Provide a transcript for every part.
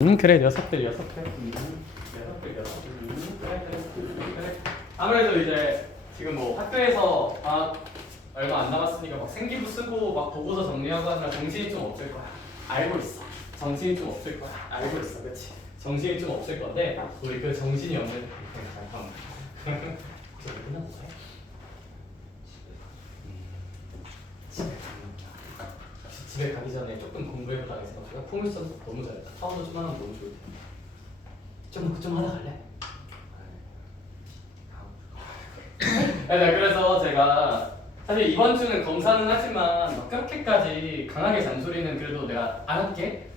그래 녀석들 그래 아무래도 이제 지금 뭐 학교에서 얼마 안 남았으니까 막 생기부 쓰고 막 보고서 정리하고 하느라 정신이 좀 없을 거야. 알고 있어. 정신이 좀 없을 거야. 알고 있어. 그렇지. 정신이 좀 없을 건데 우리 그 정신이 없는 잠깐만. 저 끝난 거야? 집에 가기 전에 조금 공부해보자 해서 제가 포물선 너무 잘했다. 타원도 좀 하면 너무 좋을 텐데. 좀 하다 갈래? 네, 그래서 제가 사실 이번 주는 검사는 하지만 막 그렇게까지 강하게 잔소리는 그래도 내가 안 할게.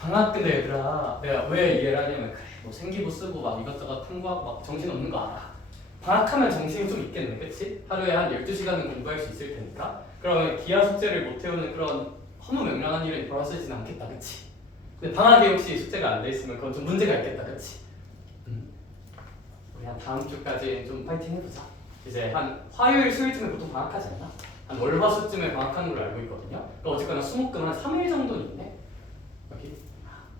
방학 근데 얘들아 내가 왜 이해를 하냐면 그래 뭐 생기부 쓰고 막 이것저것 탐구하고 막 정신 없는 거 알아. 방학하면 정신이 좀 있겠네, 그치? 하루에 한 12시간은 공부할 수 있을 테니까. 그러면 기하 숙제를 못 태우는 그런 허무맹랑한 일이 벌어지진 않겠다, 그치? 근데 방학에 혹시 숙제가 안 돼 있으면 그건 좀 문제가 있겠다, 그치? 우리 한 다음 주까지 좀 파이팅 해보자. 이제 한 화요일, 수요일쯤에 보통 방학하지 않나? 한 월, 화, 수쯤에 방학하는 걸로 알고 있거든요. 그러니까 어쨌거나 수목금 한 3일 정도는 있네? 여기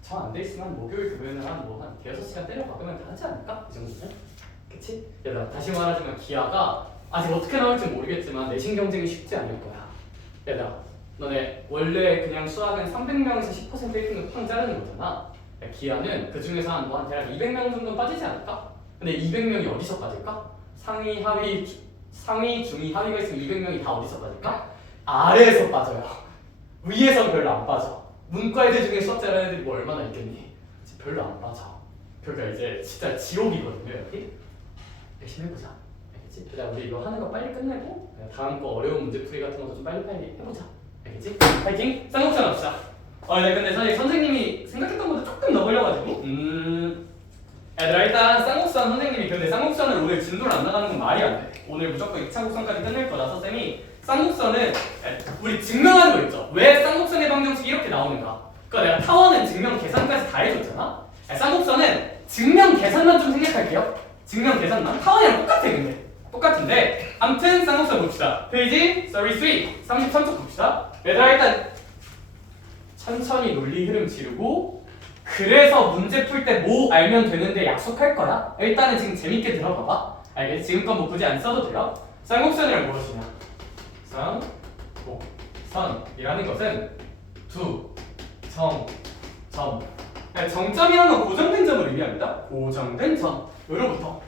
정 안 돼 있으면 한 목요일, 금요일은 한 대여섯 시간 때려 박으면 다 하지 않을까? 이 정도면? 그치? 얘들아 다시 말하지만 기하가 아직 어떻게 나올지 모르겠지만 내신 경쟁이 쉽지 않을 거야. 얘들아 너네 원래 그냥 수학은 300명에서 10% 1등급 팡 자르는 거잖아. 기하는 그 중에서 한 대략 200명 정도 빠지지 않을까? 근데 200명이 어디서 빠질까? 상위, 중위, 하위가 있으면 200명이 다 어디서 빠질까? 아래에서 빠져요. 위에선 별로 안 빠져. 문과 애들 중에 수학 잘하는 애들이 뭐 얼마나 있겠니? 별로 안 빠져. 그러니까 이제 진짜 지옥이거든요, 여기. 열심히 해보자. 알겠지? 그다음 우리 이거 하는 거 빨리 끝내고 다음 거 어려운 문제풀이 같은 것도 좀 빨리빨리 해보자. 알겠지? 파이팅! 쌍곡선 합시다. 네, 근데 사실 선생님이 생각했던 것도 조금 넣으려가지고 얘들아 일단 쌍곡선 선생님이 근데 쌍곡선을 오늘 진도를 안 나가는 건 말이 안 돼. 오늘 무조건 2차 곡선까지 끝낼 거라서 쌤이 쌍곡선은 우리 증명하는 거 있죠? 왜 쌍곡선의 방정식이 이렇게 나오는가? 그러니까 내가 타원은 증명 계산까지 다 해줬잖아? 쌍곡선은 증명 계산만 좀 생각할게요. 증명 계산만 타원이랑 똑같아. 근데 똑같은데 아무튼 쌍곡선 봅시다. 페이지 33 33쪽 봅시다. 얘들아 일단 천천히 논리 흐름 지르고 그래서 문제 풀 때 뭐 알면 되는데 약속할 거야. 일단은 지금 재밌게 들어봐봐. 알겠지? 지금껏 뭐 굳이 안 써도 돼요. 쌍곡선이란 무엇이냐? 쌍곡선이라는 것은 점 정점이라는 건 고정된 점을 의미합니다. 고정된 점 요로부터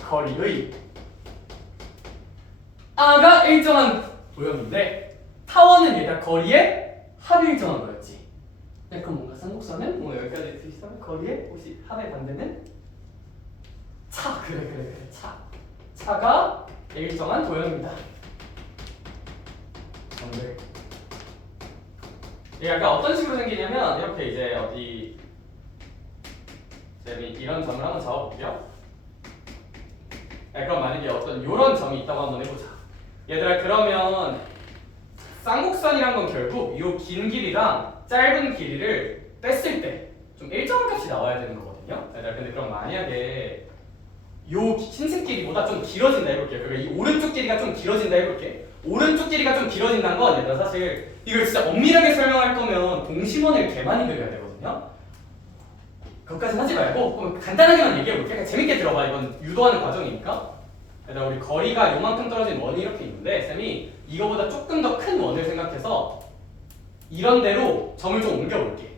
거리의 아가 일정한 도형인데 타원은 얘가 거리의 합이 일정한 거였지. 그럼 뭔가 쌍곡선은 뭐 여기까지 있으면 거리의 혹시 합의 반대는 차. 그래 차가 일정한 도형입니다. 정글. 이게 약간 어떤 식으로 생기냐면 이렇게 이제 어디 쌤이 이런 점을 한번 잡아볼게요. 그럼 만약에 어떤 요런 점이 있다고 한번 해보자. 얘들아 그러면 쌍곡선이란 건 결국 요 긴 길이랑 짧은 길이를 뺐을 때 좀 일정한 값이 나와야 되는 거거든요. 얘들아 근데 그럼 만약에 요 흰색 길이보다 좀 길어진다 해볼게요. 그러니까 이 오른쪽 길이가 좀 길어진다 해볼게. 오른쪽 길이가 좀 길어진다는 건 얘들아 사실 이걸 진짜 엄밀하게 설명할 거면 동심원을 개 많이 그려야 되거든요. 그것까지는 하지 말고 간단하게만 얘기해볼게. 그러니까 재밌게 들어봐. 이건 유도하는 과정이니까. 얘들아 우리 거리가 요만큼 떨어진 원이 이렇게 있는데 쌤이 이거보다 조금 더 큰 원을 생각해서 이런 대로 점을 좀 옮겨볼게.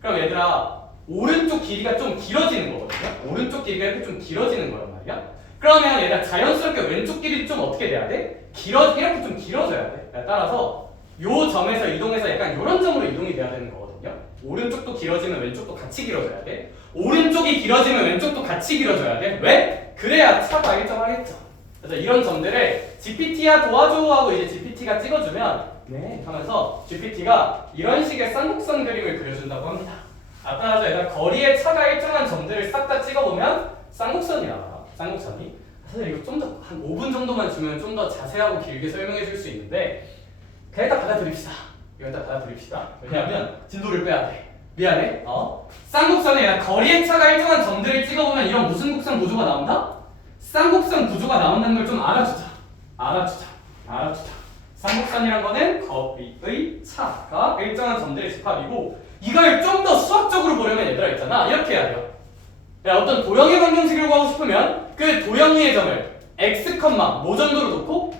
그럼 얘들아 오른쪽 길이가 좀 길어지는 거거든요. 오른쪽 길이가 이렇게 좀 길어지는 거란 말이야. 그러면 얘들아 자연스럽게 왼쪽 길이 좀 어떻게 돼야 돼? 이렇게 좀 길어져야 돼. 따라서 요 점에서 이동해서 약간 요런 점으로 이동이 돼야 되는 거거든요. 오른쪽도 길어지면 왼쪽도 같이 길어져야 돼. 오른쪽이 길어지면 왼쪽도 같이 길어져야 돼. 왜? 그래야 차가 일정하겠죠. 그래서 이런 점들을 GPT야 도와줘 하고 이제 GPT가 찍어주면 네 하면서 GPT가 이런 식의 쌍곡선 그림을 그려준다고 합니다. 따라서 얘가 거리의 차가 일정한 점들을 싹 다 찍어보면 쌍곡선이야. 쌍곡선이 사실 이거 좀 더 한 5분 정도만 주면 좀 더 자세하고 길게 설명해 줄 수 있는데 그냥 일단 받아들입시다. 이거 일단 받아들입시다. 왜냐하면 진도를 빼야 돼. 미안해. 쌍곡선에 거리의 차가 일정한 점들을 찍어보면 이런 무슨 곡선 구조가 나온다? 쌍곡선 구조가 나온다는 걸 좀 알아주자. 쌍곡선이란 거는 거리의 차가 일정한 점들의 집합이고 이걸 좀 더 수학적으로 보려면 얘들아 있잖아 이렇게 해야 돼요. 어떤 도형의 방정식을 구하고 싶으면 그 도형 위의 점을 x, 뭐 정도로 놓고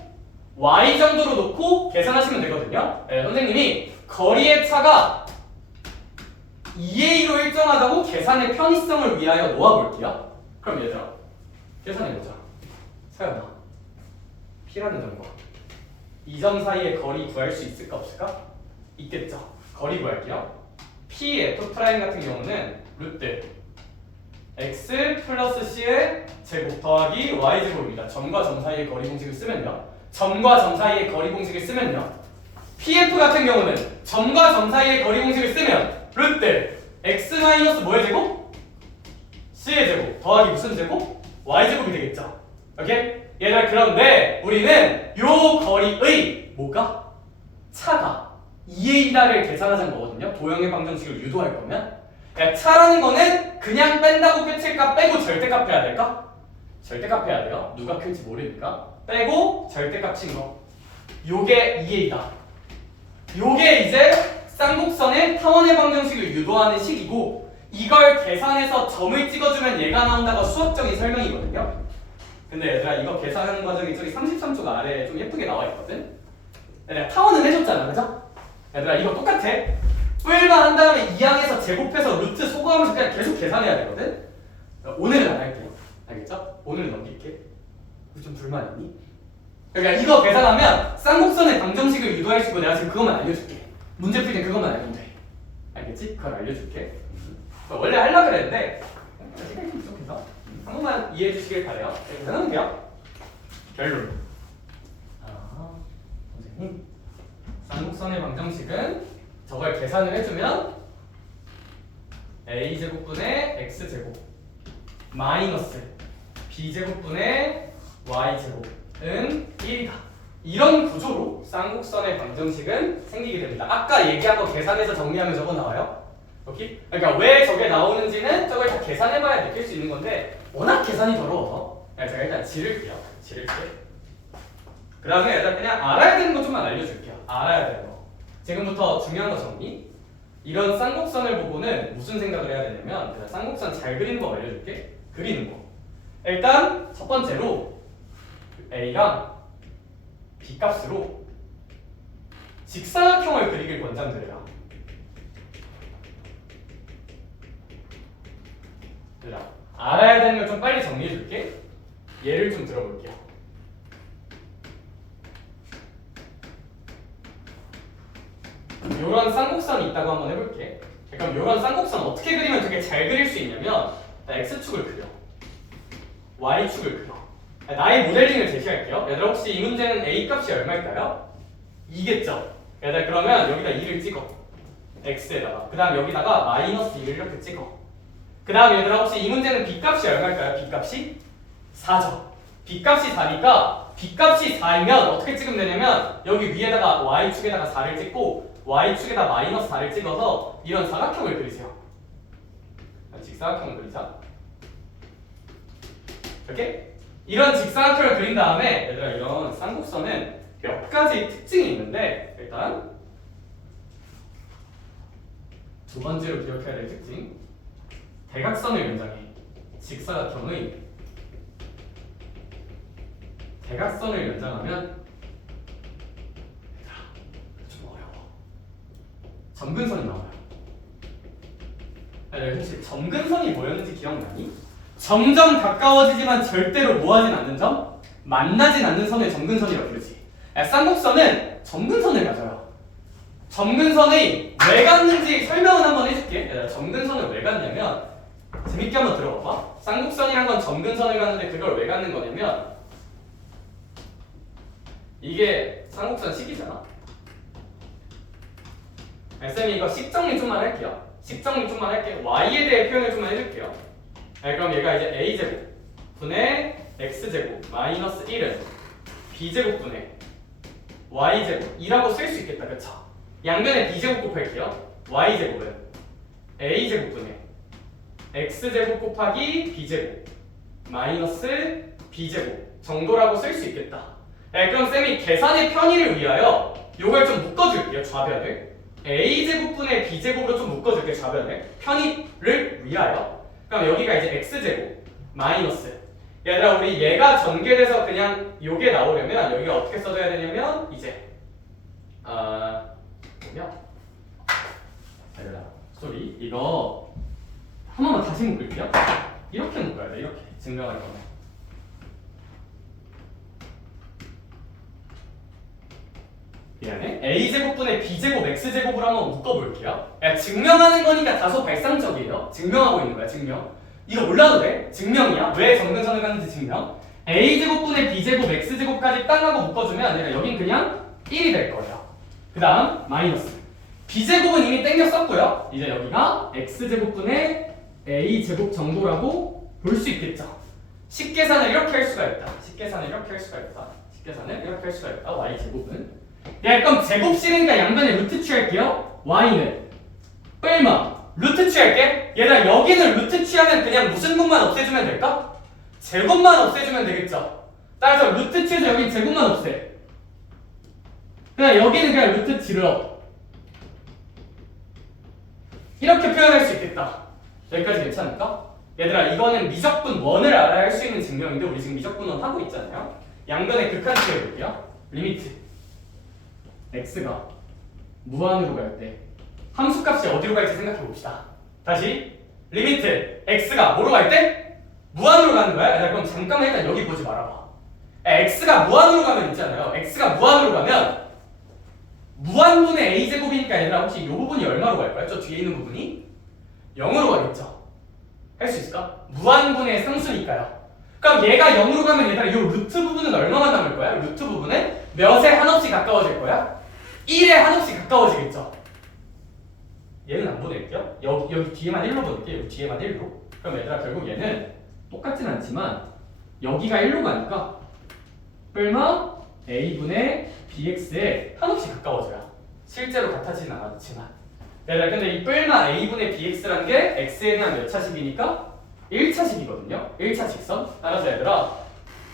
y 정도로 놓고 계산하시면 되거든요. 선생님이 거리의 차가 2a로 일정하다고 계산의 편의성을 위하여 놓아볼게요. 그럼 얘들아 계산해보자. 서연아 P라는 점과 이 점 사이의 거리 구할 수 있을까 없을까? 있겠죠. 거리 구할게요. P, F' 같은 경우는 루트 x 플러스 c의 제곱 더하기 y 제곱입니다. 점과 점 사이의 거리 공식을 쓰면요. 점과 점 사이의 거리 공식을 쓰면요. PF 같은 경우는 점과 점 사이의 거리 공식을 쓰면 루트 x 마이너스 뭐의 제곱? c의 제곱 더하기 무슨 제곱? y 제곱이 되겠죠. 오케이? 얘들아 그런데 우리는 요 거리의 뭐가? 차가 2a를 계산하자는 거거든요. 도형의 방정식을 유도할 거면 차라는 거는 그냥 뺀다고 끝일까? 빼고 절대값 해야 될까? 절대값 해야 돼요. 누가 클지 모르니까 빼고 절대값 친 거. 요게 2a다. 요게 이제 쌍곡선의 타원의 방정식을 유도하는 식이고 이걸 계산해서 점을 찍어주면 얘가 나온다가 수학적인 설명이거든요. 근데 얘들아 이거 계산하는 과정이 저기 33쪽 아래에 좀 예쁘게 나와 있거든. 내가 타원은 해줬잖아, 그죠? 얘들아 이거 똑같아. 뿔만 한 다음에 2항에서 제곱해서 루트 소거하면서 그냥 계속 계산해야 되거든. 오늘은 안 할게요. 알겠죠? 오늘은 넘길게. 좀 불만 있니? 그러니까 이거 계산하면 쌍곡선의 방정식을 유도할 수 있고 내가 지금 그것만 알려줄게. 문제 풀 때 그것만 알면 돼. 알겠지? 그걸 알려줄게. 원래 하려고 그랬는데 시간이 좀 부족해서 한 번만 이해해 주시길 바래요. 계산하는데요. 결론. 선생님, 쌍곡선의 방정식은 저걸 계산을 해주면 a제곱분의 x제곱 마이너스 b제곱분의 y제곱은 1이다. 이런 구조로 쌍곡선의 방정식은 생기게 됩니다. 아까 얘기한 거 계산해서 정리하면 저거 나와요. 오케이? 그러니까 왜 저게 나오는지는 저걸 다 계산해봐야 느낄 수 있는 건데 워낙 계산이 더러워서 제가 일단 지를게요. 지를게. 그 다음에 일단 그냥 알아야 되는 거 좀만 알려줄게요. 알아야 되는 거. 지금부터 중요한 거 정리. 이런 쌍곡선을 보고는 무슨 생각을 해야 되냐면 내가 쌍곡선 잘 그리는 거 알려줄게. 그리는 거. 일단 첫 번째로 A랑 B 값으로 직사각형을 그리길 권장드려요. 알아야 되는 걸 좀 빨리 정리해줄게. 예를 좀 들어볼게요. 요런 쌍곡선이 있다고 한번 해볼게. 그럼 요런 쌍곡선 어떻게 그리면 되게 잘 그릴 수 있냐면 X축을 그려, Y축을 그려. 나의 모델링을 제시할게요. 얘들아 혹시 이 문제는 A 값이 얼마일까요? 2겠죠? 얘들아 그러면 여기다 2를 찍어. X에다가. 그 다음 여기다가 마이너스 2를 이렇게 찍어. 그 다음 얘들아 혹시 이 문제는 B 값이 얼마일까요? B 값이 4죠. B 값이 4니까 B 값이 4이면 어떻게 찍으면 되냐면 여기 위에다가 Y축에다가 4를 찍고 Y축에다 마이너스 4를 찍어서 이런 사각형을 그리세요. 직사각형을 그리자. 이렇게? 이런 직사각형을 그린 다음에 얘들아 이런 쌍곡선은 몇 가지 특징이 있는데 일단 두 번째로 기억해야 될 특징, 대각선을 연장해. 직사각형의 대각선을 연장하면 좀 어려워. 점근선이 나와요. 혹시 점근선이 뭐였는지 기억나니? 점점 가까워지지만 절대로 뭐하진 않는 점? 만나진 않는 선을 점근선이라고 부르지. 쌍곡선은 점근선을 가져요. 점근선의 왜 갔는지 설명을 한번 해줄게. 점근선을 왜 갔냐면 재밌게 한번 들어봐봐. 쌍곡선이란 건 점근선을 갔는데 그걸 왜 갖는 거냐면 이게 쌍곡선 식이잖아. 쌤이 이거 식 정리 좀만 할게요. 식 정리 좀만 할게요. y에 대해 표현을 좀만 해줄게요. 그럼 얘가 이제 a제곱 분의 x제곱 마이너스 1은 b제곱분의 y제곱이라고 쓸 수 있겠다. 그쵸? 양변에 b제곱 곱할게요. y제곱은 a제곱분의 x제곱 곱하기 b제곱 마이너스 b제곱 정도라고 쓸 수 있겠다. 네, 그럼 쌤이 계산의 편의를 위하여 요걸 좀 묶어줄게요. 좌변을 a제곱분의 b제곱으로 좀 묶어줄게요. 좌변을 편의를 위하여. 그럼 여기가 이제 x제곱 마이너스, 얘들아 우리 얘가 전개돼서 그냥 요게 나오려면 여기가 어떻게 써줘야 되냐면 이제 뭐냐? 얘들아 소리 이거 한 번만 다시 묶을게요. 이렇게 묶어야 돼. 이렇게 증명할 거면 미안해. a제곱분의 b제곱 x제곱으로 한번 묶어볼게요. 야, 증명하는 거니까 다소 발상적이에요. 증명하고 있는 거야. 증명. 이거 몰라도 돼. 증명이야. 왜 정근선을 갖는지 증명. a제곱분의 b제곱 x제곱까지 땅 하고 묶어주면 얘가 여긴 그냥 1이 될 거예요. 그 다음 마이너스 b제곱은 이미 땡겨 썼고요. 이제 여기가 x제곱분의 a제곱 정도라고 볼 수 있겠죠. 식계산을 이렇게 할 수가 있다. 식계산을 이렇게 할 수가 있다. 식계산을 이렇게 할 수가 있다. y제곱은 야, 그럼 제곱식이니까 양변에 루트 취할게요. y는 얼마? 루트 취할게. 얘들아 여기는 루트 취하면 그냥 무슨 분만 없애주면 될까? 제곱만 없애주면 되겠죠. 따라서 루트 취해서 여기 제곱만 없애. 그냥 여기는 그냥 루트 질러. 이렇게 표현할 수 있겠다. 여기까지 괜찮을까? 얘들아 이거는 미적분 원을 알아야 할 수 있는 증명인데 우리 지금 미적분 원 하고 있잖아요. 양변의 극한 취해볼게요. 리미트 x가 무한으로 갈 때 함수값이 어디로 갈지 생각해 봅시다. 다시 리미트 x가 뭐로 갈 때? 무한으로 가는 거야? 야, 그럼 잠깐만 일단 여기 보지 말아봐. 야, x가 무한으로 가면 있잖아요. x가 무한으로 가면 무한분의 a제곱이니까 얘들아 혹시 이 부분이 얼마로 갈까요? 저 뒤에 있는 부분이 0으로 가겠죠? 할 수 있을까? 무한분의 상수니까요. 그럼 얘가 0으로 가면 얘들아 이 루트 부분은 얼마만 남을 거야? 루트 부분은 몇에 한없이 가까워질 거야? 1에 한없이 가까워지겠죠? 얘는 안 보낼게요. 여기 뒤에만 1로 보낼게요. 여기 뒤에만 1로. 그럼 얘들아 결국 얘는 똑같진 않지만 여기가 1로 가니까 뿔마 a분의 bx에 한없이 가까워져요. 실제로 같아지진 않았지만 얘들아 근데 이 뿔마 a분의 bx라는 게 x에 대한 몇 차식이니까? 1차식이거든요. 1차 직선. 따라서 얘들아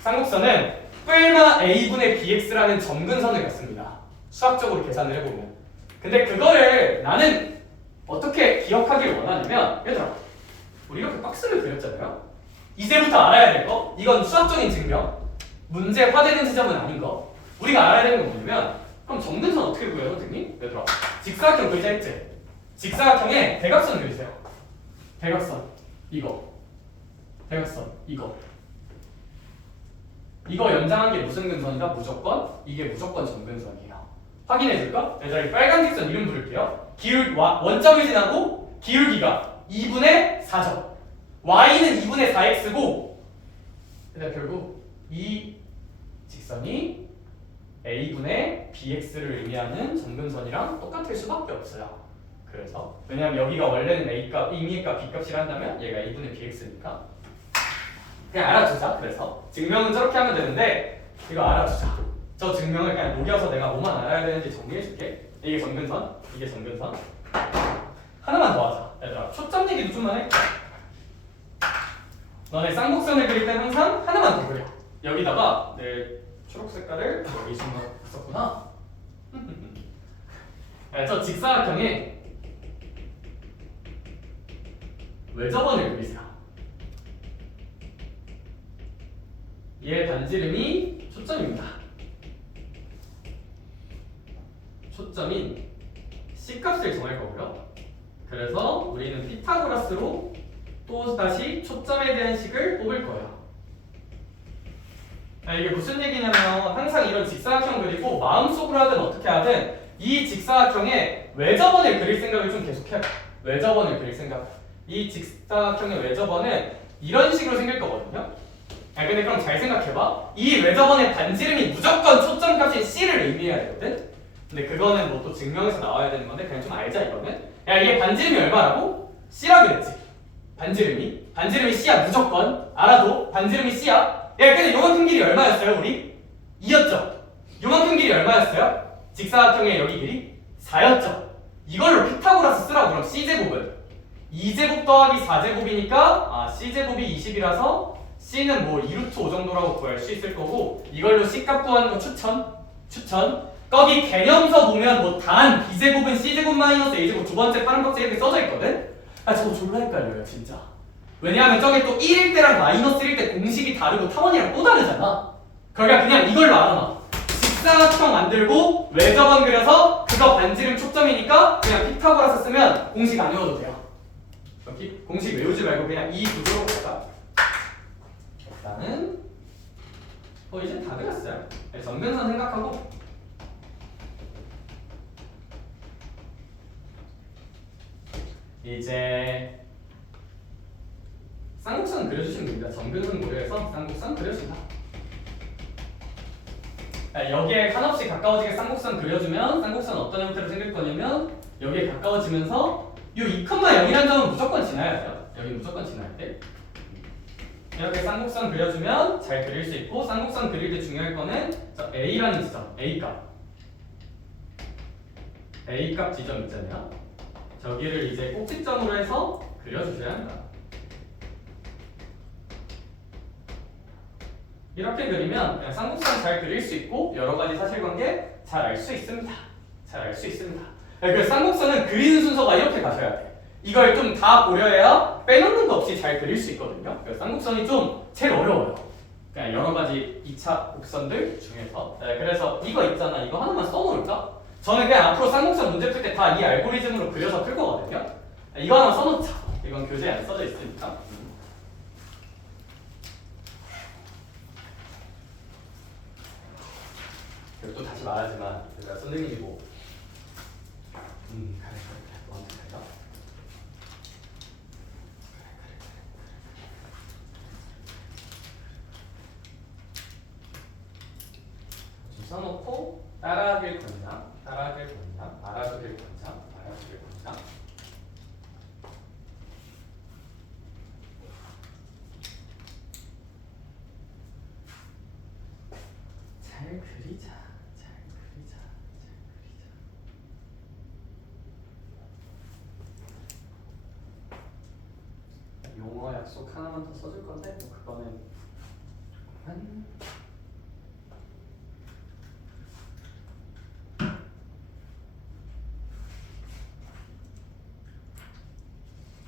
쌍곡선은 뿔마 a분의 bx라는 점근선을 갖습니다. 수학적으로 계산을 해보면. 근데 그거를 나는 어떻게 기억하길 원하냐면 얘들아 우리 이렇게 박스를 그렸잖아요. 이제부터 알아야 될 거 이건 수학적인 증명 문제 화되는 지점은 아닌 거 우리가 알아야 되는 건 뭐냐면 그럼 점근선 어떻게 구해요 선생님? 얘들아 직사각형 그리자 했지? 직사각형에 대각선 그리세요. 대각선 이거 대각선 이거 연장한 게 무슨 근선이다? 무조건 이게 무조건 점근선이에요. 확인해 줄까? 얘들아 이 빨간 직선 이름 부를게요. 원점을 지나고 기울기가 2분의 4점 y는 2분의 4x고 얘들아 결국 이 직선이 a분의 bx를 의미하는 점근선이랑 똑같을 수밖에 없어요. 그래서 왜냐하면 여기가 원래는 a값, 임의값, b값이라 한다면 얘가 a분의 bx니까 그냥 알아두자. 그래서 증명은 저렇게 하면 되는데 이거 알아두자. 저 증명을 그냥 녹여서 내가 뭐만 알아야 되는지 정리해줄게. 이게 점근선, 이게 점근선. 하나만 더 하자. 얘들아 초점 얘기도 좀만 할게. 너네 쌍곡선을 그릴 땐 항상 하나만 더 그려. 여기다가 내 초록 색깔을 여기 있었구나. 저 직사각형에 외접원을 그리세요. 얘의 반지름이 초점입니다. 초점인 C값을 정할 거고요. 그래서 우리는 피타고라스로 또 다시 초점에 대한 식을 뽑을 거예요. 이게 무슨 얘기냐면 항상 이런 직사각형 그리고 마음속으로 하든 어떻게 하든 이 직사각형에 외접원을 그릴 생각을 좀 계속해요. 외접원을 그릴 생각. 이 직사각형의 외접원은 이런 식으로 생길 거거든요. 근데 그럼 잘 생각해봐. 이 외접원의 반지름이 무조건 초점값인 C를 의미해야 되거든. 근데 그거는 뭐 또 증명에서 나와야 되는 건데 그냥 좀 알자 이거는. 야 이게 반지름이 얼마라고? C라 그랬지. 반지름이 C야 무조건. 알아도 반지름이 C야. 야 근데 요만큼 길이 얼마였어요 우리? 2였죠. 요만큼 길이 얼마였어요? 직사각형의 여기 길이 4였죠. 이걸로 피타고라스 쓰라고. 그럼 C제곱은 2제곱 더하기 4제곱이니까 C제곱이 20이라서 C는 뭐 2루트 5 정도라고 구할 수 있을 거고 이걸로 C값 구하는 거 추천. 거기 개념서 보면 뭐 단 B제곱은 C제곱 마이너스 A제곱 두 번째 빠른 박스 이렇게 써져 있거든? 아 저거 졸라 헷갈려요 진짜. 왜냐하면 저게 또 1일 때랑 마이너스 1일 때 공식이 다르고 타원이랑 또 다르잖아. 그러니까 그냥 이걸로 알아놔. 직사각형 만들고 외접원 그려서 그거 반지름 초점이니까 그냥 피타고라스 쓰면 공식 안 외워도 돼요. 여기 공식 외우지 말고 그냥 이 구조로 볼까? 일단은 이제 다 그렸어요. 점근선 생각하고 이제 쌍곡선 그려주시면 됩니다. 점근선 고려해서 쌍곡선 그려준다. 여기에 한없이 가까워지게 쌍곡선 그려주면 쌍곡선 어떤 형태로 생길 거냐면 여기에 가까워지면서 이 2,0이라는 점은 무조건 지나야 돼요. 여기 무조건 지나야 돼. 이렇게 쌍곡선 그려주면 잘 그릴 수 있고 쌍곡선 그릴 때 중요할 거는 A라는 지점, A값 지점 있잖아요. 저기를 이제 꼭지점으로 해서 그려주셔야 한다. 이렇게 그리면 그냥 쌍곡선 잘 그릴 수 있고 여러 가지 사실관계 잘 알 수 있습니다. 그래서 쌍곡선은 그리는 순서가 이렇게 가셔야 돼. 이걸 좀 다 고려해야 빼놓는 거 없이 잘 그릴 수 있거든요. 그래서 쌍곡선이 좀 제일 어려워요. 그냥 여러 가지 2차 곡선들 중에서. 그래서 이거 있잖아. 이거 하나만 써놓을까? 저는 그냥 앞으로 쌍곡선 문제 풀 때 다 이 알고리즘으로 그려서 풀 거거든요. 이거 하나만 써놓자. 이건 교재에 안 써져 있으니까. 또 다시 말하지만 내가 선생님이고 그래 너한테 갈까? 좀 써놓고 따라하길 권장, 알아두길 권장. 잘 그리자. 용어 약속 하나만 더 써줄 건데 뭐 그거는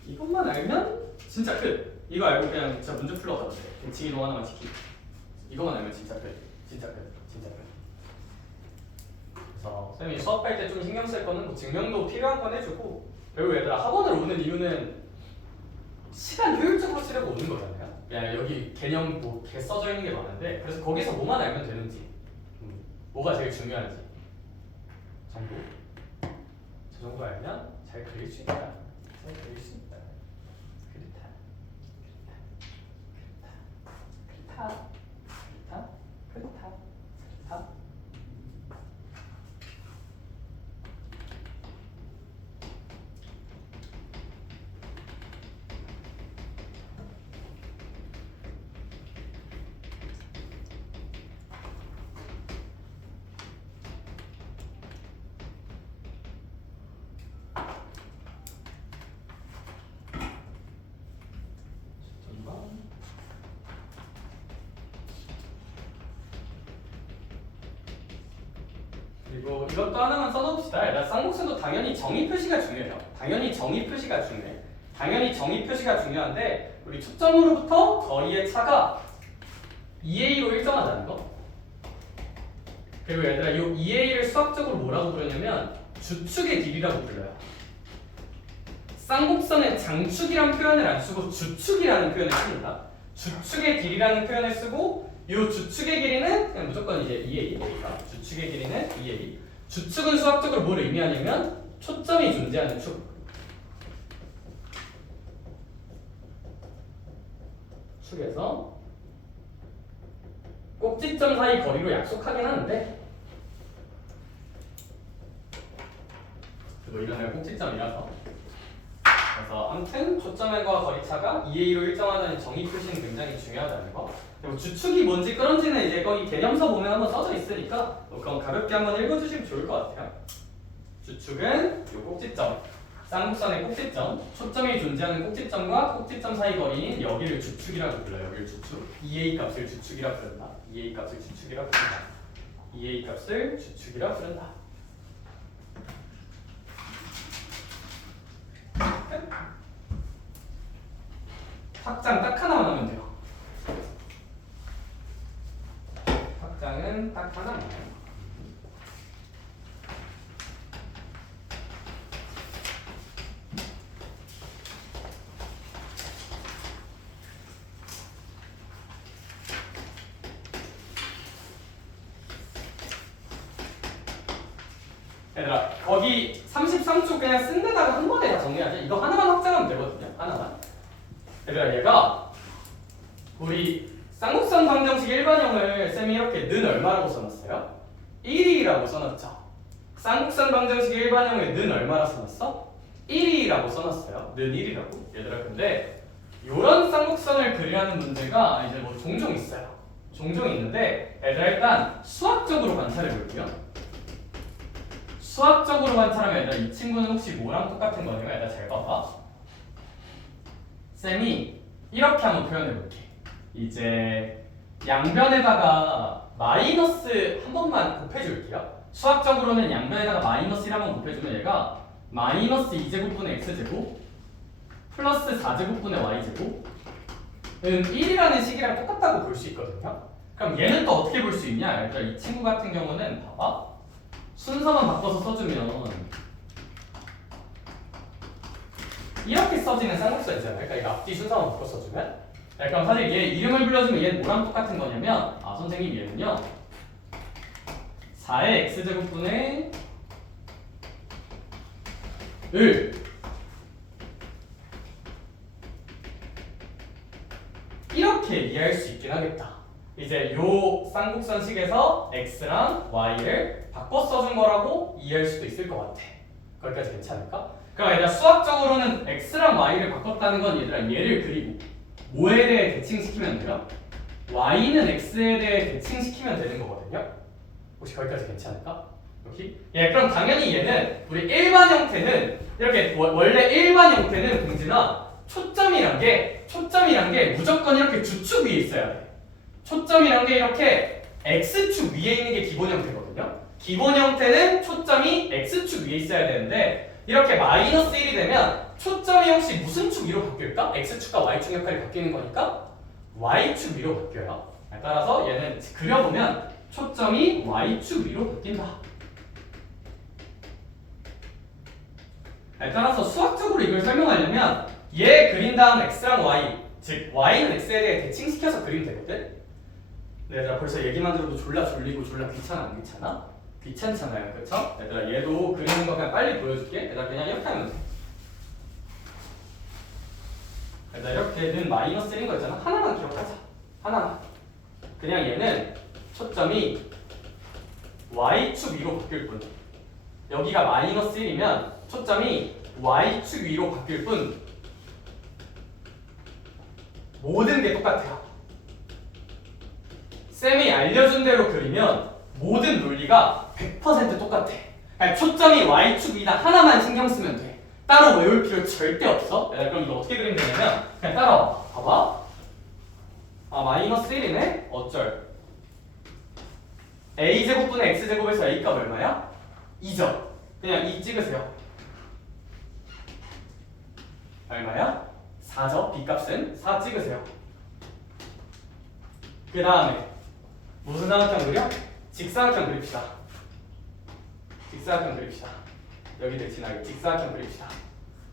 이것만 알면 진짜 끝. 이거 알고 그냥 진짜 문제 풀러가도 돼. 대칭 이동 하나만 지키고 이거만 알면 진짜 끝. 그래서 선생님이 수업할 때 좀 신경 쓸 거는 뭐 증명도 필요한 건 해주고 결국 얘들아 학원을 오는 이유는 시간 효율적으로 쓰려고 오는 거잖아요. 야, 여기 개념 뭐 개 써져 있는 게 많은데 그래서 거기서 뭐만 알면 되는지 뭐가 제일 중요한지 정도 저 정도 알면 잘 그릴 수 있다. 그렇다. 그리고 이것도 하나만 써놓읍시다. 쌍곡선도 당연히 정의 표시가 중요해요. 당연히 정의 표시가 중요한데 우리 초점으로부터 거리의 차가 2a로 일정하다는 거. 그리고 얘들아 이 2a를 수학적으로 뭐라고 부르냐면 주축의 길이라고 불러요. 쌍곡선의 장축이란 표현을 안 쓰고 주축이라는 표현을 씁니다. 주축의 길이라는 표현을 쓰고 이 주축의 길이는 그냥 무조건 이제 2a. 주축의 길이는 2a. 주축은 수학적으로 뭘 의미하냐면 초점이 존재하는 축. 축에서 꼭지점 사이 거리로 약속하긴 하는데 그리고 이런 꼭지점이라서 그래서 아무튼 초점과 거리차가 2a로 일정하다는 정의 표시는 굉장히 중요하다는 거. 그리고 주축이 뭔지 그런지는 이제 거기 개념서 보면 한번 써져 있으니까 그건 가볍게 한번 읽어주시면 좋을 것 같아요. 주축은 요 꼭지점 쌍곡선의 꼭지점, 초점이 존재하는 꼭지점과 꼭지점 사이 거리인 여기를 주축이라고 불러요. 여기를 주축. EA 값을 주축이라고 부른다. EA 값을 주축이라고 부른다. EA 값을 주축이라고 부른다. 확장 딱 하나만 하면 돼요. 확장은 딱 하나만. 얘들아, 거기 33쪽 그냥 쓴 데다가 한 번에 다 정리하자. 이거 하나만 확장하면 되거든요. 하나만. 얘들아, 얘가 우리 쌍곡선 방정식 일반형을 쌤이 이렇게 는 얼마라고 써놨어요? 1이라고 써놨죠. 쌍곡선 방정식 일반형을 는 얼마라 써놨어? 1이라고 써놨어요. 는 1이라고. 얘들아, 근데 이런 쌍곡선을 그리라는 문제가 이제 뭐 종종 있어요. 종종 있는데 얘들아, 일단 수학적으로 관찰해 볼게요. 수학적으로 관찰하면 얘들아, 이 친구는 혹시 뭐랑 똑같은 거냐면 얘들아, 잘 봐봐. 쌤이 이렇게 한번 표현해 볼게. 이제 양변에다가 마이너스 한 번만 곱해줄게요. 수학적으로는 양변에다가 마이너스 1 한번 곱해주면 얘가 마이너스 2제곱분의 x제곱 플러스 4제곱분의 y제곱 은 1이라는 식이랑 똑같다고 볼 수 있거든요. 그럼 얘는 또 어떻게 볼 수 있냐? 일단 이 친구 같은 경우는 봐봐. 순서만 바꿔서 써주면 이렇게 써지는 쌍곡선 있잖아요. 그러니까 이거 앞뒤 순서만 바꿔 써주면. 그럼 사실 얘 이름을 불러주면 얘는 뭐랑 똑같은 거냐면, 아 선생님 얘는요 4의 x제곱분의 을 이렇게 이해할 수 있긴 하겠다. 이제 요 쌍곡선식에서 x랑 y를 바꿔 써준 거라고 이해할 수도 있을 것 같아. 거기까지 괜찮을까? 그럼 얘들아, 수학적으로는 x랑 y를 바꿨다는 건 얘들아 얘를 그리고 뭐에 대해 대칭시키면 돼요? y는 x에 대해 대칭시키면 되는 거거든요. 혹시 거기까지 괜찮을까? 여기? 예, 그럼 당연히 얘는 우리 일반 형태는 이렇게 원래 일반 형태는 동진아 초점이란 게 무조건 이렇게 주축 위에 있어야 돼. 초점이란 게 이렇게 x축 위에 있는 게 기본 형태거든요. 기본 형태는 초점이 x축 위에 있어야 되는데 이렇게 마이너스 1이 되면 초점이 혹시 무슨 축 위로 바뀔까? x축과 y축 역할이 바뀌는 거니까 y축 위로 바뀌어요. 따라서 얘는 그려보면 초점이 y축 위로 바뀐다. 따라서 수학적으로 이걸 설명하려면 얘 그린 다음 x랑 y, 즉 y는 x에 대해 대칭시켜서 그리면 되거든. 근데 얘들아, 벌써 얘기만 들어도 졸라 졸리고 졸라 귀찮아, 안 귀찮아? 귀찮잖아요, 그쵸? 얘들아, 얘도 그리는 거 그냥 빨리 보여줄게. 얘들아, 그냥 이렇게 하면 돼. 얘들아, 이렇게는 마이너스 1인 거 있잖아. 하나만 기억하자. 하나만. 그냥 얘는 초점이 y축 위로 바뀔 뿐. 여기가 마이너스 1이면 초점이 y축 위로 바뀔 뿐 모든 게 똑같아요. 쌤이 알려준 대로 그리면 모든 논리가 100% 똑같아. 아니, 초점이 y축 위다 하나만 신경 쓰면 돼. 따로 외울 필요 절대 없어. 그럼 이거 어떻게 그리면 되냐면 그냥 따라와. 봐봐. 아, 마이너스 1이네? 어쩔. a제곱분의 x제곱에서 a값 얼마야? 2죠. 그냥 2 찍으세요. 얼마야? 4죠. b값은 4 찍으세요. 그 다음에 무슨 삼각형 그려? 직사각형 그립시다. 직사각형 그립시다. 여기 대칭하게 직사각형 그립시다.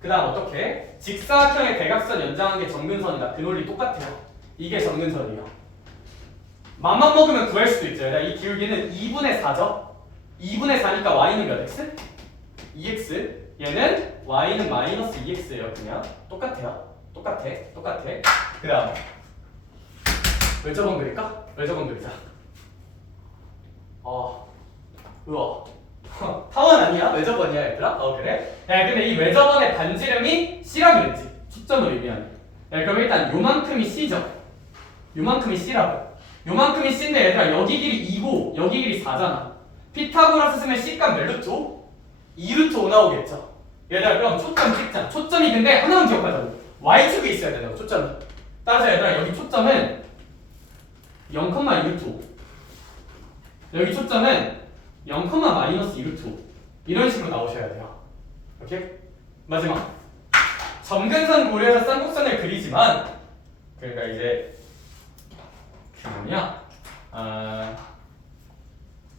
그 다음 어떻게? 직사각형의 대각선 연장한 게 정근선이다. 그 논리 똑같아요. 이게 정근선이에요. 맘만 먹으면 구할 수도 있죠. 이 기울기는 2분의 4죠. 2분의 4니까 y는 몇 x? 2x. 얘는 y는 마이너스 2x예요. 그냥 똑같아요. 똑같아. 그 다음 외접원 그릴까? 외접원 그리자. 우와. 타원 아니야? 외접원이야, 얘들아? 그래? 야, 근데 이 외접원의 반지름이 C라 그랬지. 초점을 의미하는. 야, 그럼 일단 요만큼이 C죠. 요만큼이 C라고. 요만큼이 C인데 얘들아, 여기 길이 2고 여기 길이 4잖아. 피타고라스 쓰면 C값 몇 루트 5? 2루트 5 나오겠죠. 얘들아 그럼 초점 찍자. 초점이 근데 하나만 기억하자고. Y축에 있어야 된다고 초점이. 따라서 얘들아 여기 초점은 0,1루트 5. 여기 초점은 0,-1루트 5. 이런 식으로 나오셔야 돼요. 오케이? 마지막. 점근선 고려해서 쌍곡선을 그리지만 그러니까 이제 그 뭐냐?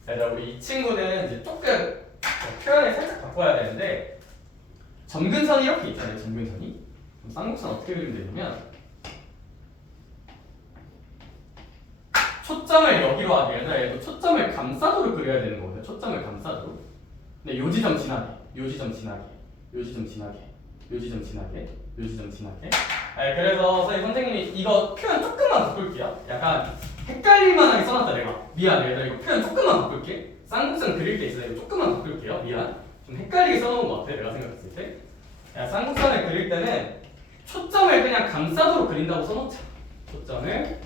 얘들아 우리 이 친구는 이제 조금 표현을 살짝 바꿔야 되는데 점근선이 이렇게 있잖아요. 점근선이. 그럼 쌍곡선 어떻게 그리면 되냐면 초점을 여기로 하게 아니라 얘도 초점을 감싸도록 그려야 되는 거거든요. 초점을 감싸도록. 근데 요 지점 지나게, 요 지점 지나게, 요 지점 지나게, 요 지점 지나게, 요 지점 지나게. 그래서 선생님이 이거 표현 조금만 바꿀게요. 약간 헷갈릴만하게 써놨다 내가. 미안, 얘들아 이거 표현 조금만 바꿀게. 쌍곡선 그릴 때 있어서 이거 조금만 바꿀게요. 미안. 좀 헷갈리게 써놓은 것 같아. 내가 생각했을 때. 쌍곡선을 그릴 때는 초점을 그냥 감싸도록 그린다고 써놓자. 초점을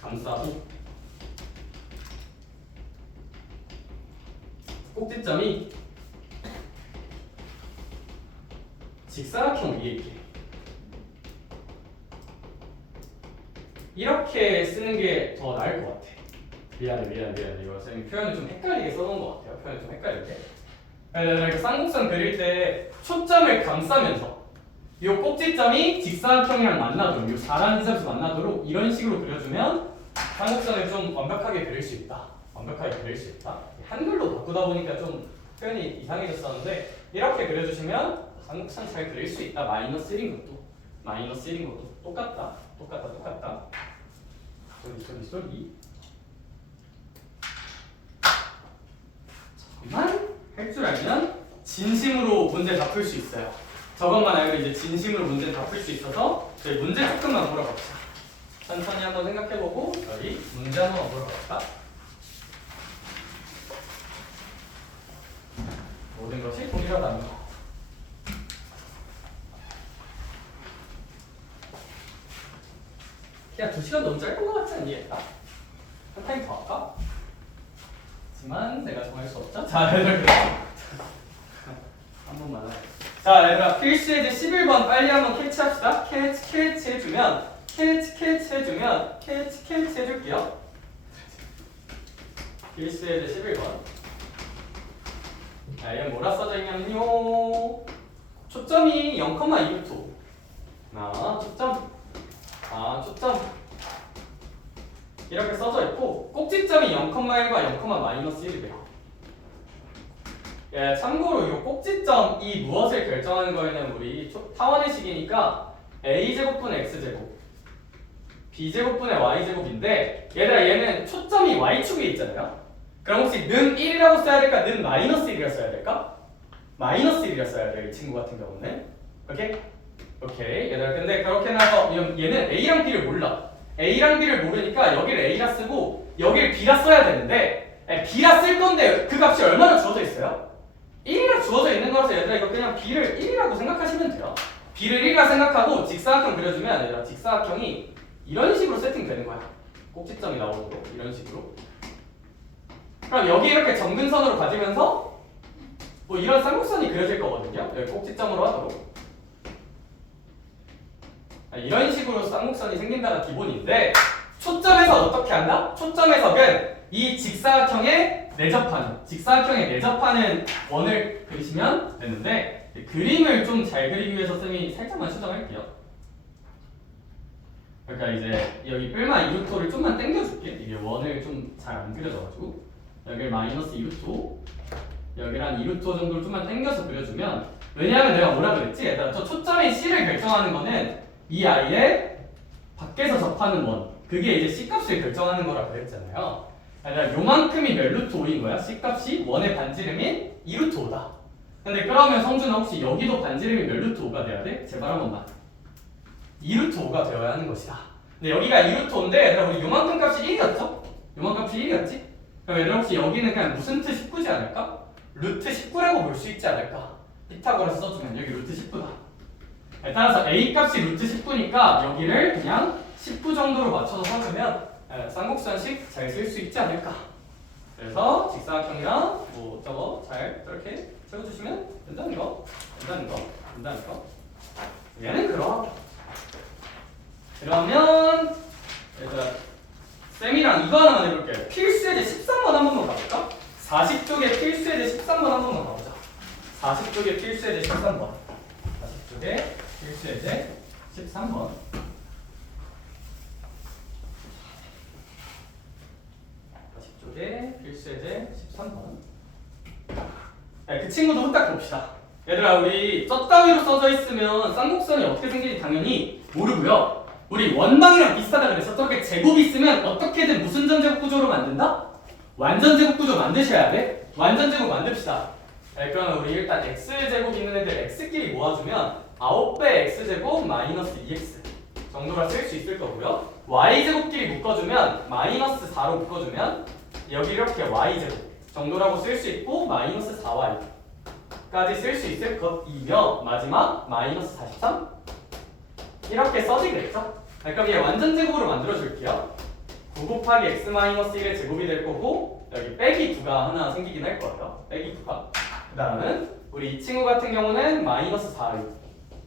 감싸고 꼭지점이 직사각형 위에 있게 이렇게 쓰는 게 더 나을 것 같아. 미안해. 이거 선생님 표현을 좀 헷갈리게 써놓은 것 같아요. 표현을 좀 헷갈리게. 이렇게 쌍곡선 그릴 때 초점을 감싸면서 이 꼭지점이 직사각형이랑 만나도록 이 4라는 지점에서 만나도록 이런 식으로 그려주면 쌍곡선을 좀 완벽하게 그릴 수 있다. 한글로 바꾸다 보니까 좀 표현이 이상해졌었는데 이렇게 그려주시면 쌍곡선 잘 그릴 수 있다. 마이너스 1인 것도 똑같다. 소리. 저것만 할 줄 알면 진심으로 문제 다 풀 수 있어요. 저것만 알면 이제 진심으로 문제 다 풀 수 있어서 저희 문제 조금만 보러 갑시다. 천천히 한번 생각해보고 저희 문제 한번 보러 갈까? 모든 것이 동일하다는 거. 그냥 2시간 너무 짧은 것 같지 않니? 얘들아? 한 타임 더 할까? 하지만 내가 정할 수 없죠? 자, 얘들아 한 번만 하자. 자, 얘들아 필수예제 11번 빨리 한번 캐치합시다. 캐치 해주면 캐치 해줄게요. 필수예제 11번. 자, 얘는 뭐라 써져 있냐면요. 초점이 0,2루트 5. 초점 이렇게 써져 있고 꼭지점이 0,1과 0,-1이래요. 참고로 이 꼭지점 이 무엇을 결정하는 거에는 우리 타원의 식이니까 a제곱분의 x제곱 b제곱분의 y제곱인데 얘들아 얘는 초점이 y축에 있잖아요. 그럼 혹시 는 1이라고 써야 될까? 는 마이너스 1이라고 써야 될까? 마이너스 1이라고 써야 돼요. 이 친구 같은 경우는. 오케이. 얘들아 근데 그렇게 나서 얘는 a랑 b를 몰라. a랑 b를 모르니까 여기를 a라 쓰고 여기를 b라 써야 되는데 b라 쓸 건데 그 값이 얼마나 주어져 있어요? 1이라 주어져 있는 거라서 얘들아 이거 그냥 b를 1이라고 생각하시면 돼요. b를 1이라 생각하고 직사각형 그려주면 얘들아 직사각형이 이런 식으로 세팅되는 거야. 꼭지점이 나오도록 이런 식으로. 그럼 여기 이렇게 점근선으로 가지면서 뭐 이런 쌍곡선이 그려질 거거든요. 여기 꼭지점으로 하도록. 이런 식으로 쌍곡선이 생긴다가 기본인데 초점에서 어떻게 한다? 초점에서는 이 직사각형에 내접하는 원을 그리시면 되는데 그림을 좀 잘 그리기 위해서 쌤이 살짝만 수정할게요. 그러니까 이제 여기 뿔마 2루트를 좀만 당겨줄게. 이게 원을 좀 잘 안 그려져가지고 여기를 마이너스 2루트 여기를 한 2루트 정도를 좀만 당겨서 그려주면 왜냐하면 내가 뭐라 그랬지? 얘들아 저 초점의 C를 결정하는 거는 이 아이의 밖에서 접하는 원 그게 이제 C값을 결정하는 거라 그랬잖아요. 그러니까 요만큼이 몇 루트 5인 거야? C값이 원의 반지름인 2루트 5다. 근데 그러면 성준아 혹시 여기도 반지름이 몇 루트 5가 돼야 돼? 제발 한 번만. 2루트 5가 되어야 하는 것이다. 근데 여기가 2루트 5인데 얘들아 우리 요만큼 값이 1이었죠? 요만큼 값이 1이었지? 그럼 얘들아 혹시 여기는 그냥 무슨 트 19지 않을까? 루트 19라고 볼 수 있지 않을까? 피타고라스 써주면 여기 루트 19다. 따라서 A 값이 루트 19니까 여기를 그냥 19 정도로 맞춰서 써주면 쌍곡선식 잘 쓸 수 있지 않을까. 그래서 직사각형이랑 뭐 저거 잘 이렇게 채워주시면 된다는 거. 얘는 그러하고. 그러면 얘들아 쌤이랑 이거 하나만 해볼게요. 필수예제 13번 한 번만 가볼까? 40쪽에 필수예제 13번 한 번만 가보자. 40쪽에 필수예제 13번. 40쪽에 필수예제 13번. 40쪽에 필수예제 13번. 네, 그 친구도 후딱 봅시다. 얘들아 우리 저 따위로 써져 있으면 쌍곡선이 어떻게 생길지 당연히 모르고요. 우리 원방이랑 비슷하다 그래서 저렇게 제곱이 있으면 어떻게든 무슨 전제곱 구조로 만든다? 완전 제곱 구조 만드셔야 돼. 완전 제곱 만듭시다. 네, 그러면 우리 일단 x제곱 있는 애들 x끼리 모아주면 9배 x제곱 마이너스 2x 정도라 쓸 수 있을 거고요. y제곱끼리 묶어주면 마이너스 4로 묶어주면 여기 이렇게 y제곱 정도라고 쓸 수 있고 마이너스 4y까지 쓸 수 있을 것이며 마지막 마이너스 43 이렇게 써지겠죠? 그럼 얘 완전 제곱으로 만들어줄게요. 9 곱하기 x 마이너스 1의 제곱이 될 거고 여기 빼기 2가 하나 생기긴 할 거예요. 빼기 2가. 그 다음은 우리 이 친구 같은 경우는 마이너스 4의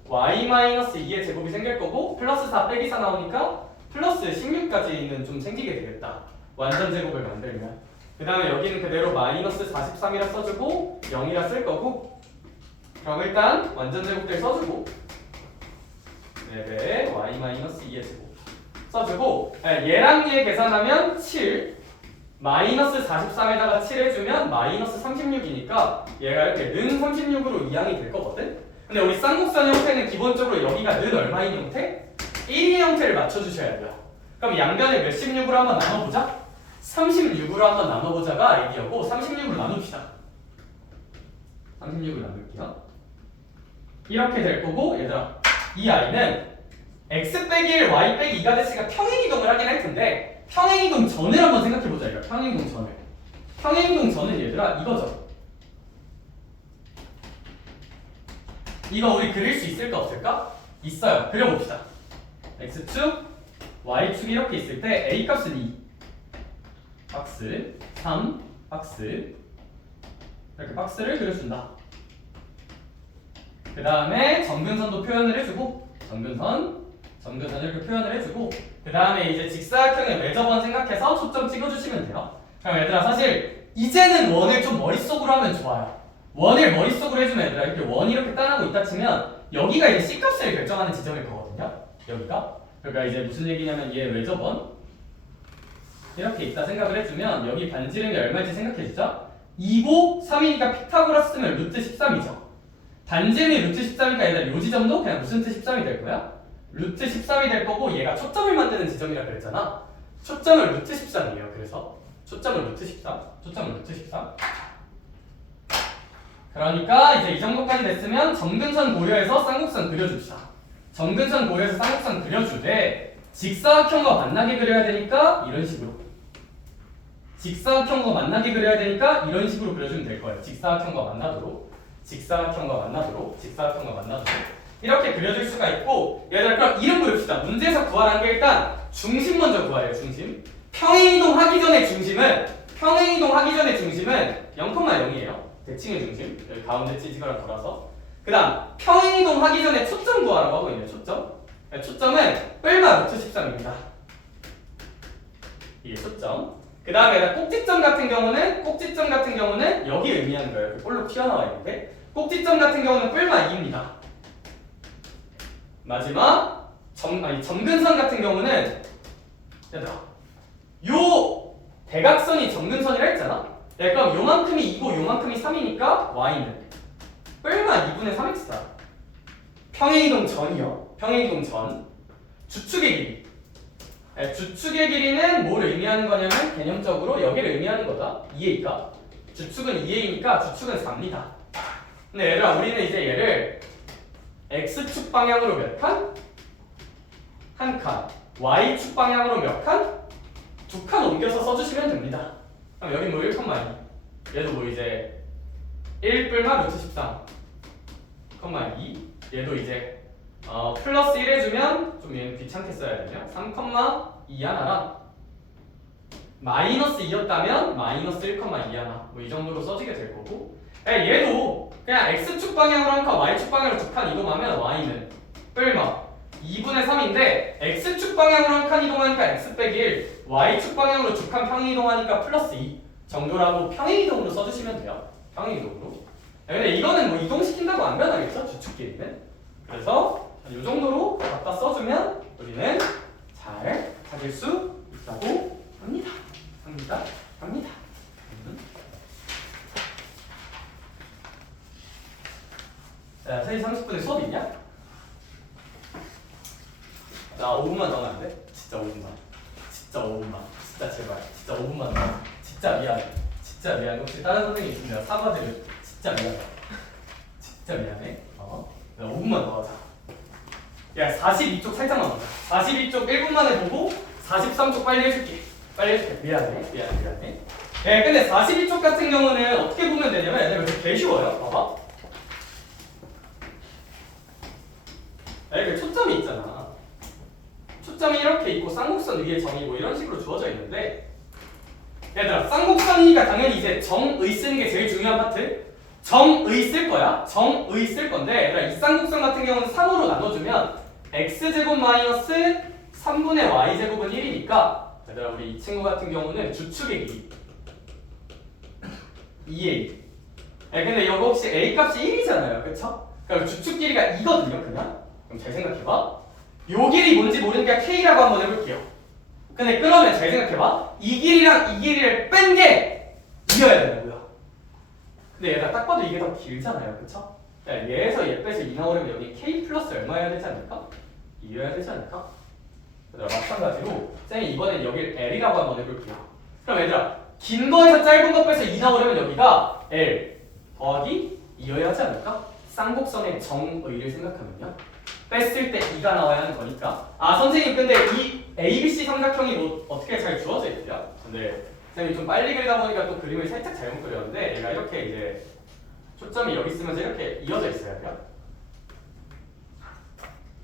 y 마이너스 2의 제곱이 생길 거고 플러스 4 빼기 4 나오니까 플러스 16까지는 좀 생기게 되겠다. 완전 제곱을 만들면. 그 다음에 여기는 그대로 마이너스 43이라 써주고 0이라 쓸 거고 그럼 일단 완전 제곱들 써주고 4배 y 마이너스 2의 제곱 써주고 얘랑 얘 계산하면 7 마이너스 43에다가 7 해주면 마이너스 36이니까 얘가 이렇게 는 36으로 이항이 될 거거든? 근데 우리 쌍곡선 형태는 기본적으로 여기가 는 얼마인 형태? 1의 형태를 맞춰주셔야 돼요. 그럼 양변을 몇 16으로 한번 나눠보자? 36으로 한번 나눠보자가 아이디어고 36으로 나눕시다. 36으로 나눌게요. 이렇게 될 거고 얘들아 이 아이는 x 빼기 1, y 빼기 2가 됐으니까 평행이동을 하긴 할 텐데 평행이동 전을 한번 생각해보자. 이거 평행이동 전을. 평행이동 전은 얘들아 이거죠. 이거 우리 그릴 수 있을까 없을까? 있어요. 그려봅시다. x축, y축이 이렇게 있을 때 a 값은 2 박스, 3 박스 이렇게 박스를 그려준다. 그 다음에 점근선도 표현을 해주고 점근선 이렇게 표현을 해주고 그 다음에 이제 직사각형의 매저번 생각해서 초점 찍어주시면 돼요. 그럼 얘들아 사실 이제는 원을 좀 머릿속으로 하면 좋아요. 원을 머릿속으로 해주면 얘들아 이렇게 원이 이렇게 따라고 있다 치면 여기가 이제 C값을 결정하는 지점일 거거든요. 여기가 그러니까 이제 무슨 얘기냐면 얘 외저번 이렇게 있다 생각을 해주면 여기 반지름이 얼마인지 생각해주죠. 2고 3이니까 피타고라스 쓰면 루트 13이죠. 반지름이 루트 13이니까 얘들아 요 지점도 그냥 무슨 트 13이 될 거야? 루트 13이 될 거고 얘가 초점을 만드는 지점이라 그랬잖아. 초점을 루트 13이에요. 그래서 초점을 루트 13 그러니까 이제 이 정도까지 됐으면 점근선 고려해서 쌍곡선 그려줍시다. 점근선 고려해서 쌍곡선 그려주되 직사각형과 만나게 그려야 되니까 이런 식으로 직사각형과 만나게 그려야 되니까 이런 식으로 그려주면 될 거예요. 직사각형과 만나도록 이렇게 그려줄 수가 있고 얘들아 그럼 이름 부릅시다. 문제에서 구하라는 게 일단 중심 먼저 구하래요. 중심. 평행이동 하기 전에 중심은 0,0이에요. 대칭의 중심. 여기 가운데 찌지거나 돌아서. 그 다음 평행이동 하기 전에 초점 구하라고 하고 있네요. 초점은 뿔마 루트 13입니다. 이게 초점. 그 다음에 꼭지점 같은 경우는 여기 의미하는 거예요. 이렇게 볼록 튀어나와 있는데 꼭지점 같은 경우는 뿔마 2입니다. 마지막 점근선 같은 경우는 얘들아 요 대각선이 점근선이라 했잖아. 그럼 요만큼이 2고 요만큼이 3이니까 y는 뿔마 2분의 3x다. 평행이동 전 주축의 길이. 주축의 길이는 뭘 의미하는 거냐면 개념적으로 여기를 의미하는 거다. 2a니까 주축은 2a니까 주축은 4입니다. 근데 얘들아 우리는 이제 얘를 x축 방향으로 몇 칸? 한 칸. y축 방향으로 몇 칸? 2칸 옮겨서 써주시면 됩니다. 그럼 여기 뭐 1,2 얘도 뭐 이제 1 뿔마 루트 13 2 얘도 이제 플러스 1 해주면 좀 얘는 귀찮게 써야 되네요. 3,2 하나랑 마이너스 2였다면 마이너스 1,2 하나 뭐 이 정도로 써지게 될 거고 얘도 그냥 x축 방향으로 한 칸, y축 방향으로 두 칸 이동하면 y는 뿔마 2분의 3인데 x축 방향으로 한 칸 이동하니까 x 빼기 1, y축 방향으로 두 칸 평행 이동하니까 플러스 2 정도라고 평행 이동으로 써주시면 돼요. 평행 이동으로. 근데 이거는 뭐 이동시킨다고 안 변하겠죠? 주축끼리는. 그래서 이 정도로 갖다 써주면 우리는 잘 찾을 수 있다고 합니다. 합니다. 자, 3시 30분에 수업 있냐? 나 5분만 더 하면 안 돼? 진짜 5분만. 진짜 제발. 진짜 5분만 더. 진짜 미안해. 혹시 다른 선생님 있으면 내가 사과드릴. 진짜 미안해. 나 5분만 더 하자. 야, 42쪽 살짝만 보자. 42쪽 1분 만에 보고 43쪽 빨리 해줄게. 미안해. 근데 42쪽 같은 경우는 어떻게 보면 되냐면 얘네가 개 쉬워요. 봐봐. 이렇게 초점이 있잖아. 초점이 이렇게 있고 쌍곡선 위에 점이 뭐 이런 식으로 주어져 있는데 얘들아 쌍곡선이니까 당연히 이제 정의 쓰는 게 제일 중요한 파트. 정의 쓸 거야. 정의 쓸 건데 얘들아 이 쌍곡선 같은 경우는 3으로 나눠주면 x제곱 마이너스 3분의 y제곱은 1이니까 얘들아 우리 이 친구 같은 경우는 주축의 길이 2a. 근데 이거 혹시 a 값이 1이잖아요. 그쵸? 그럼 주축 길이가 2거든요. 그냥 그럼 잘 생각해봐. 요 길이 뭔지 모르니까 k라고 한번 해볼게요. 근데 그러면 잘 생각해봐. 이 길이랑 이 길이를 뺀 게 2여야 된다고요. 근데 얘가 딱 봐도 이게 더 길잖아요. 그쵸? 얘에서 얘 빼서 2 나오려면 여기 k 플러스 얼마여야 되지 않을까? 2여야 되지 않을까? 얘들아 마찬가지로 쌤이 이번엔 여기를 l이라고 한번 해볼게요. 그럼 얘들아 긴 거에서 짧은 거 빼서 2 나오려면 여기가 l 더하기 2여야 하지 않을까? 쌍곡선의 정의를 생각하면요. 뺐을 때 2가 나와야 하는 거니까. 선생님 근데 이 ABC 삼각형이 뭐 어떻게 잘 주어져 있대요? 근데 쌤이 좀 빨리 그리다 보니까 또 그림을 살짝 잘못 그렸는데 얘가 이렇게 이제 초점이 여기 있으면서 이렇게 이어져 있어야 돼요.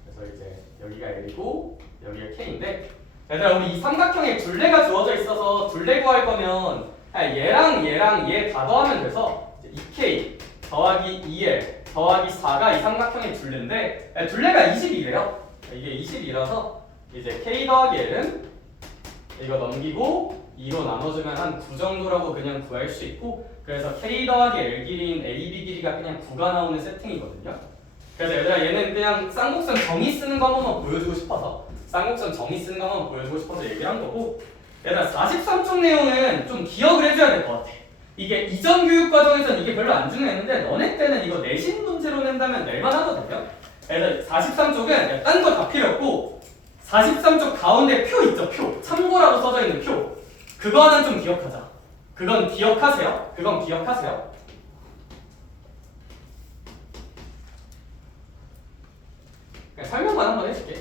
그래서 이제 여기가 L이고 여기가 K인데 얘들아 우리 이 삼각형에 둘레가 주어져 있어서 둘레 구할 거면 얘랑 얘 다 더하면 돼서 2K 더하기 2L 더하기 4가 이 삼각형의 둘레인데 둘레가 22래요. 이게 22라서 이제 K 더하기 L은 이거 넘기고 2로 나눠주면 한 9 정도라고 그냥 구할 수 있고 그래서 K 더하기 L 길이인 AB 길이가 그냥 9가 나오는 세팅이거든요. 그래서 얘들아 얘는 그냥 쌍곡선 정의 쓰는 거 한 번만 보여주고 싶어서 얘기를 한 거고 얘들아 43쪽 내용은 좀 기억을 해줘야 될 것 같아. 이게 이전 교육 과정에서는 이게 별로 안 중요했는데 너네 때는 이거 내신 문제로 낸다면 낼만 하거든요. 그래서 43쪽은 딴 거 다 필요 없고 43쪽 가운데 표 있죠. 표. 참고라고 써져 있는 표. 그거 하나는 좀 기억하자. 그건 기억하세요. 그냥 설명만 한번 해줄게.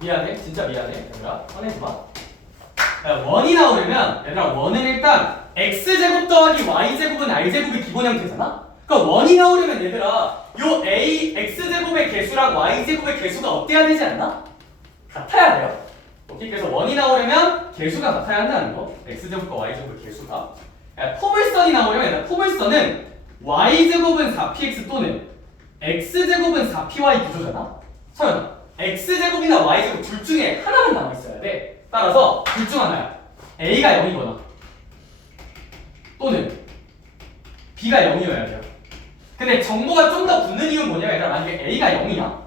미안해. 진짜 미안해. 얘들아 꺼내줘봐. 원이 나오려면 얘들아 원은 일단 x제곱 더하기 y제곱은 r제곱이 기본 형태잖아? 그러니까 원이 나오려면 얘들아 요 a x제곱의 개수랑 y제곱의 개수가 어때야 되지 않나? 같아야 돼요. 오케이? 그래서 원이 나오려면 개수가 같아야 한다는 거. x제곱과 y제곱의 개수가. 포물선이 나오려면 얘들아 포물선은 y제곱은 4px 또는 x제곱은 4py 구조잖아? 서연아 x제곱이나 y제곱 둘 중에 하나만 남아있어야 돼. 따라서 둘 중 하나야. a가 0이거나 또는 b가 0이어야 돼요. 근데 정보가 좀 더 붙는 이유는 뭐냐? 얘들아 만약에 a가 0이야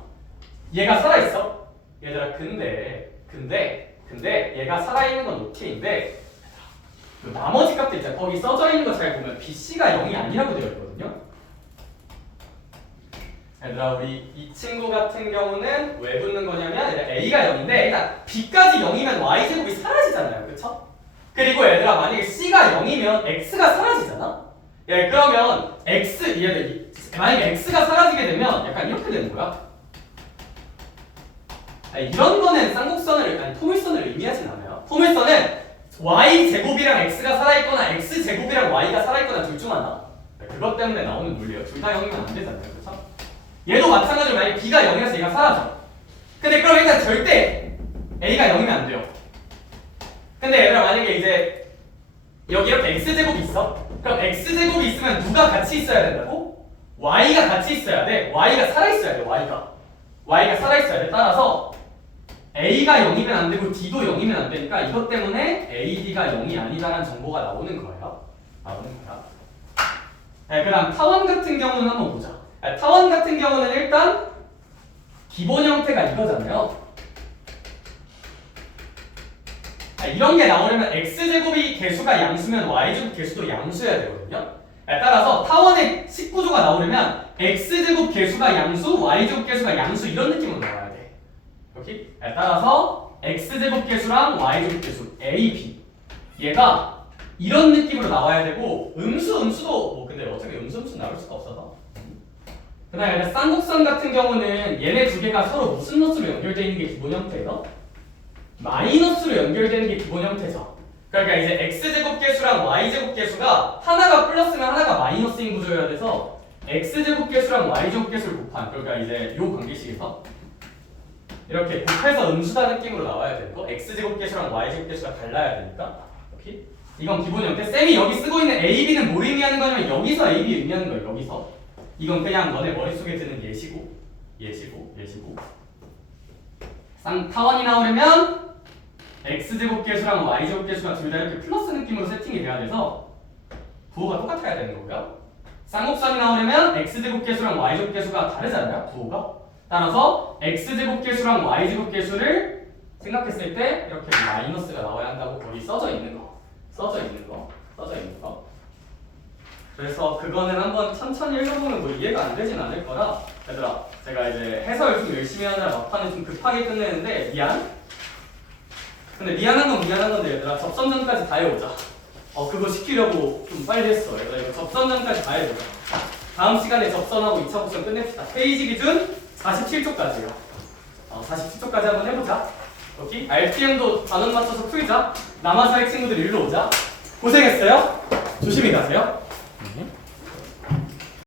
얘가 살아있어? 얘들아 근데 얘가 살아있는 건 오케이인데 나머지 값들 있잖아. 거기 써져 있는 거 잘 보면 bc가 0이 아니라고 되어 있거든요. 얘들아 우리 이 친구 같은 경우는 왜 붙는 거냐면 얘들아 a가 0인데 일단 b까지 0이면 y제곱이 사라지잖아요. 그쵸? 그리고 얘들아 만약에 c가 0이면 x가 사라지잖아? 그러면 만약에 x가 사라지게 되면 약간 이렇게 되는 거야. 이런 거는 포물선을 의미하진 않아요. 포물선은 y제곱이랑 x가 살아있거나 x제곱이랑 y가 살아있거나 둘 중 하나. 그것 때문에 나오는 논리예요. 둘 다 0이면 안 되잖아요. 그쵸? 얘도 마찬가지로 만약에 b가 0이라서 얘가 사라져. 근데 그럼 일단 절대 a가 0이면 안 돼요. 근데 얘들아 만약에 이제 여기 이렇게 x제곱이 있어. 그럼 x제곱이 있으면 누가 같이 있어야 된다고? y가 같이 있어야 돼. y가 살아있어야 돼. y가 살아있어야 돼. 따라서 a가 0이면 안 되고 d도 0이면 안 되니까 이것 때문에 a, d가 0이 아니다라는 정보가 나오는 거예요. 네, 그 다음 타원 같은 경우는 한번 보자. 타원 같은 경우는 일단 기본 형태가 이거잖아요. 이런 게 나오려면 x제곱이 개수가 양수면 y제곱 개수도 양수여야 되거든요. 따라서 타원의 식구조가 나오려면 x제곱 개수가 양수, y제곱 개수가 양수 이런 느낌으로 나와야 돼. 여기? 따라서 x제곱 개수랑 y제곱 개수 a, b 얘가 이런 느낌으로 나와야 되고 음수도 뭐 근데 어차피 음수 나올 수가 없어서 그 다음에 쌍곡선 같은 경우는 얘네 두 개가 서로 무슨 노수로 연결되어 있는 게 기본 형태예요? 마이너스로 연결되는 게 기본 형태죠. 그러니까 이제 x제곱 개수랑 y제곱 개수가 하나가 플러스면 하나가 마이너스인 구조여야 돼서 x제곱 개수랑 y제곱 개수를 곱한 그러니까 이제 요 관계식에서 이렇게 곱해서 음수다 느낌으로 나와야 되고 x제곱 개수랑 y제곱 개수가 달라야 되니까 이렇게 이건 기본 형태. 쌤이 여기 쓰고 있는 a, b는 뭘 의미하는 거냐면 여기서 a, b 의미하는 거예요. 여기서 이건 그냥 너네 머릿속에 드는 예시고 타원이 나오려면 x제곱 개수랑 y제곱 개수가 둘 다 이렇게 플러스 느낌으로 세팅이 돼야 돼서 부호가 똑같아야 되는 거고요. 쌍곡선이 나오려면 x제곱 개수랑 y제곱 개수가 다르잖아요. 부호가. 따라서 x제곱 개수랑 y제곱 개수를 생각했을 때 이렇게 마이너스가 나와야 한다고 거기 써져 있는 거. 그래서 그거는 한번 천천히 읽어보면 뭐 이해가 안 되진 않을 거라 얘들아 제가 이제 해설 좀 열심히 하느라 막판에 좀 급하게 끝내는데 미안. 근데 미안한 건데 얘들아 접선전까지 다 해오자. 그거 시키려고 좀 빨리 했어. 얘들아 이거 접선전까지 다 해보자. 다음 시간에 접선하고 2차 복선 끝냅시다. 페이지 기준 47쪽까지요. 47쪽까지 한번 해보자. 오케이? RTM도 단원 맞춰서 풀자. 남아서 할 친구들 일로 오자. 고생했어요. 조심히 가세요.